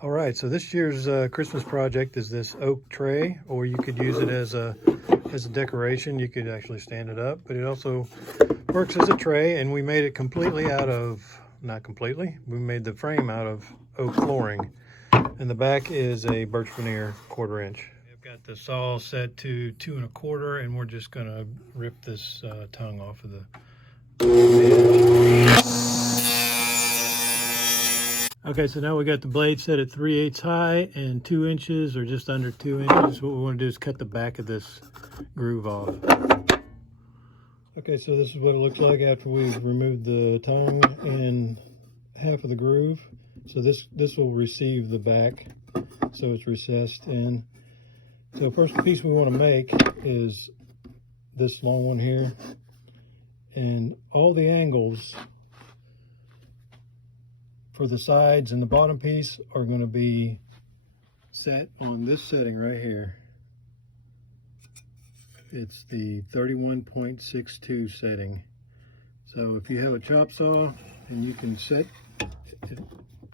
All right, so this year's Christmas project is this oak tray, or you could use it as a decoration. You could actually stand it up, but it also works as a tray, and we made it completely out of, not completely, we made the frame out of oak flooring, and the back is a birch veneer 1/4 inch. I've got the saw set to 2 1/4, and we're just gonna rip this tongue off of the edge. Okay, so now we got the blade set at 3/8 high and 2 inches or just under 2 inches. What we want to do is cut the back of this groove off. Okay, so this is what it looks like after we've removed the tongue and half of the groove. So this will receive the back, so it's recessed in. So first piece we want to make is this long one here, and all the angles for the sides and the bottom piece are going to be set on this setting right here. It's the 31.62 setting. So if you have a chop saw and you can set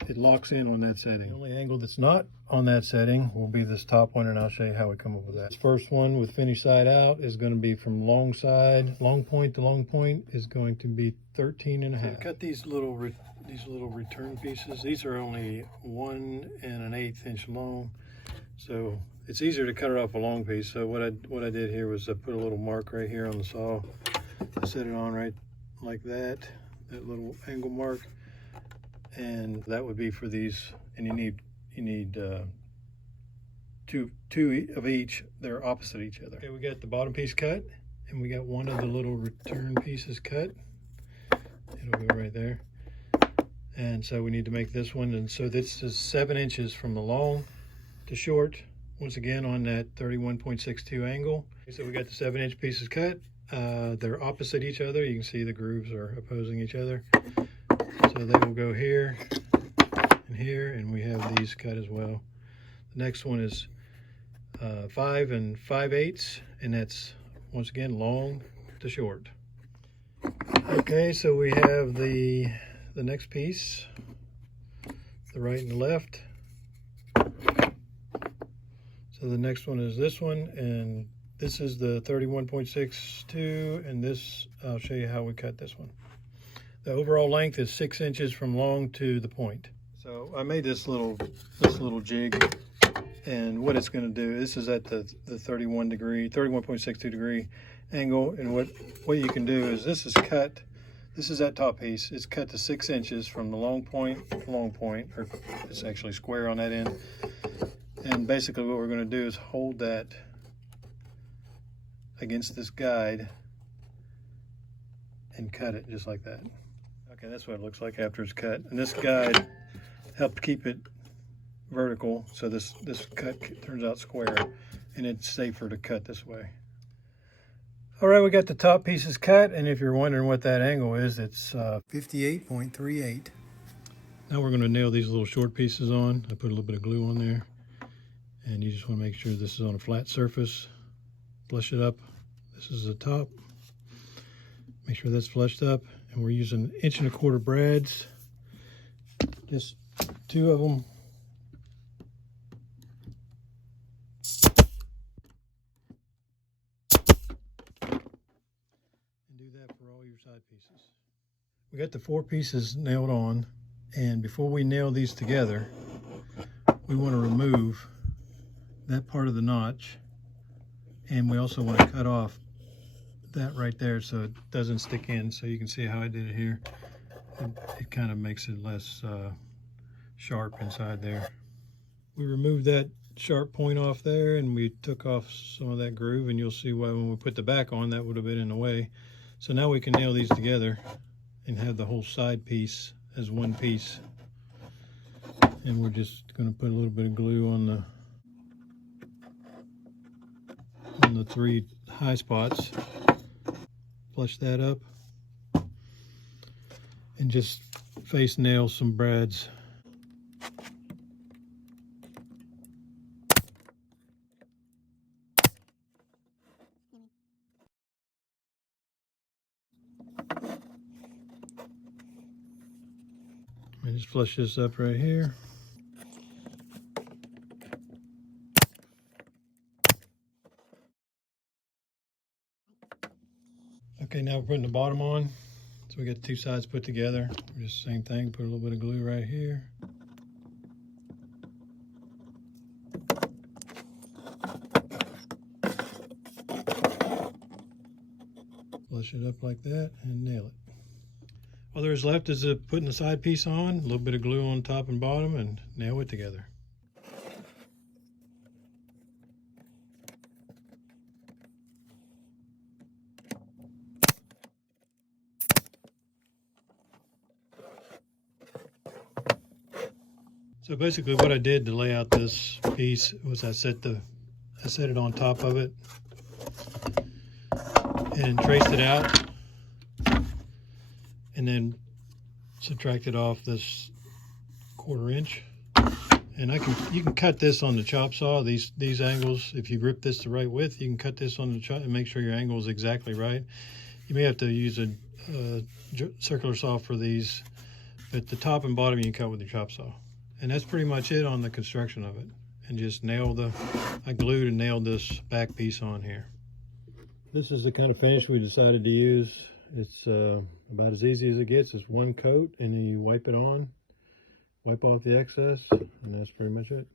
it locks in on that setting. The only angle that's not on that setting will be this top one, and I'll show you how we come up with that. This first one with finish side out is going to be from long point to long point is going to be 13.5. So cut these little return pieces. These are only 1 1/8 inch long, so it's easier to cut it off a long piece. So what I did here was I put a little mark right here on the saw. I set it on right like that little angle mark, and that would be for these. And you need two of each. They're opposite each other. Okay, we got the bottom piece cut, and we got one of the little return pieces cut. It'll go right there. And so we need to make this one, and so this is 7 inches from the long to short, once again on that 31.62 angle. So we got the 7-inch pieces cut. They're opposite each other. You can see the grooves are opposing each other. So they will go here and here, and we have these cut as well. The next one is 5 5/8, and that's once again long to short. Okay, so we have the next piece, the right and the left. So the next one is this one, and this is the 31.62, and this, I'll show you how we cut this one. The overall length is 6 inches from long to the point. So I made this little jig, and what it's going to do, this is at the 31.62 degree angle, and what you can do is this is that top piece. It's cut to 6 inches from the long point, or it's actually square on that end. And basically what we're going to do is hold that against this guide and cut it just like that. Okay, that's what it looks like after it's cut. And this guide helped keep it vertical, so this cut turns out square, and it's safer to cut this way. All right, we got the top pieces cut, and if you're wondering what that angle is, it's 58.38. Now we're going to nail these little short pieces on. I put a little bit of glue on there, and you just want to make sure this is on a flat surface. Flush it up. This is the top. Make sure that's flushed up, and we're using 1 1/4 brads, just 2 of them. Do that for all your side pieces. We got the 4 pieces nailed on, and before we nail these together, we want to remove that part of the notch, and we also want to cut off that right there so it doesn't stick in. So you can see how I did it here. It kind of makes it less sharp inside there. We removed that sharp point off there, and we took off some of that groove, and you'll see why when we put the back on, that would have been in the way. So now we can nail these together and have the whole side piece as one piece. And we're just going to put a little bit of glue on the 3 high spots. Flush that up, and just face nail some brads. And just flush this up right here. Okay, now we're putting the bottom on. So we got two sides put together. Just same thing, put a little bit of glue right here. Flush it up like that and nail it. All there's left is putting the side piece on, a little bit of glue on top and bottom, and nail it together. So basically what I did to lay out this piece was I set it on top of it and traced it out, and then subtracted off this 1/4 inch. And you can cut this on the chop saw, these angles. If you rip this the right width, you can cut this on the chop and make sure your angle is exactly right. You may have to use a circular saw for these, but the top and bottom you can cut with your chop saw. And that's pretty much it on the construction of it. And just I glued and nailed this back piece on here. This is the kind of finish we decided to use. It's about as easy as it gets. It's one coat, and then you wipe it on, wipe off the excess, and that's pretty much it.